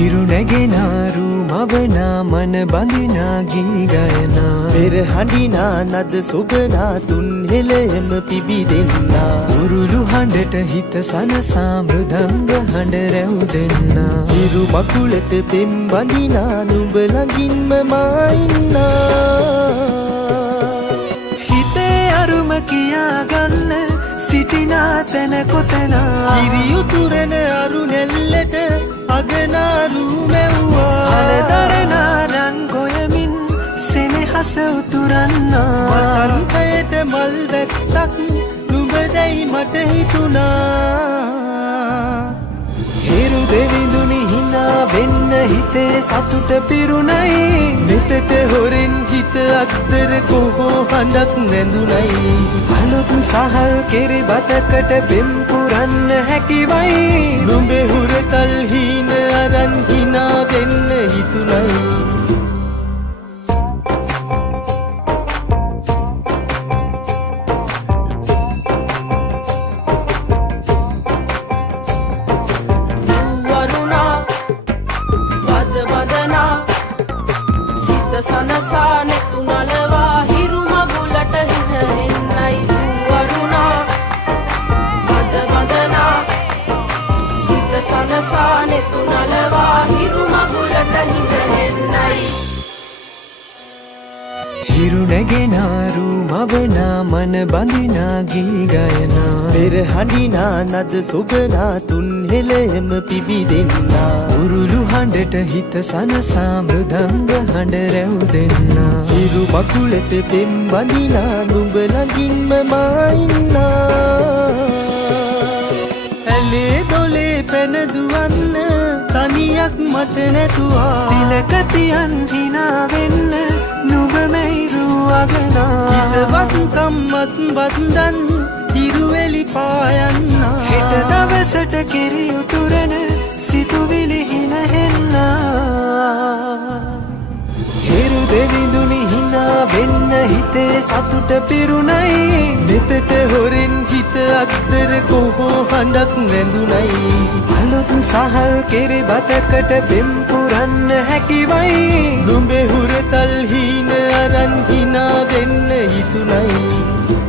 හිරු නැගෙනාරු මවනා මන බඳිනා ගී ගයනා පෙර හඬිනා නද සොබනා තුන් හෙළෙම පිබිදෙන්නා උරුළු හඬට හිත සනසා මෘදංග හඬ රැව් දෙන්නා හිරු මකුලට පෙම් බඳිනා නුඹ ළඟින්ම මා ඉන්නා හිතේ අරුම කියාගන්න සිටිනා තැන කොතනා කිරියුතුරන අරු නෙල්ලට අගනාරු මැව්වා අලදරනා රන් ගොයමින් සෙනෙහස උතුරන්නා වසන්තයට මල් වැස්සක් නුඹදැයි මට හිතුණා හිරු දෙවිඳුනි හිනා වෙන්න හිතේ සතුට පිරුණයි මෙතට හොරෙන් හිත අක්තර කොහෝ හඬක් නැඳුනයි අලුත් සහල් කෙරි බතකට පෙම් පුරන්න හැකිවයි නුඹේ හුරතල් හීන අරන් හිනා වෙන්න හිතුණයි සනසා නෙතු නලවා හිරු මගුලට හින එන්නයි වරුණා අද වදනා සිත සනසා නෙතු නලවා හිරු මගුලට හින එන්නයි හිරු නැගෙනාරු මවනා මන බඳිනා ගී ගයනා පෙර හඬිනා නද සොබනා තුන් හෙළෙම පිබිදෙන්නා උරුළු හඬට හිත සනසා මෘදංග හඬ රැව් දෙන්නා හිරු මකුලට පෙම් බඳිනා නුඹ ළඟින්ම මා ඉන්නා ඇලේ දොලේ පැන දුවන්න තනියක් මට නැතුවා තිලක තියන් හිනා වෙන්න නුඹ මෙයිරු අගනා හිතවත්කම් මස් බන්දන් හිරුවෙලි පායන්නා හෙට දවසට කිරි උතුරන සිතුවිලි හිනහෙන්නා හිරු දෙවිඳුනි හිනා වෙන්න හිතේ සතුට පිරුණයි මෙතට හොරෙන් හිත අක්තර කොහෝ හඬක් නැඳුනයි අලුත් සහල් කෙරි බතකට පෙම් පුරන්න හැකිවයි නුඹේ හුරතල් හීන අරන් හිනා වෙන්න හිතුණයි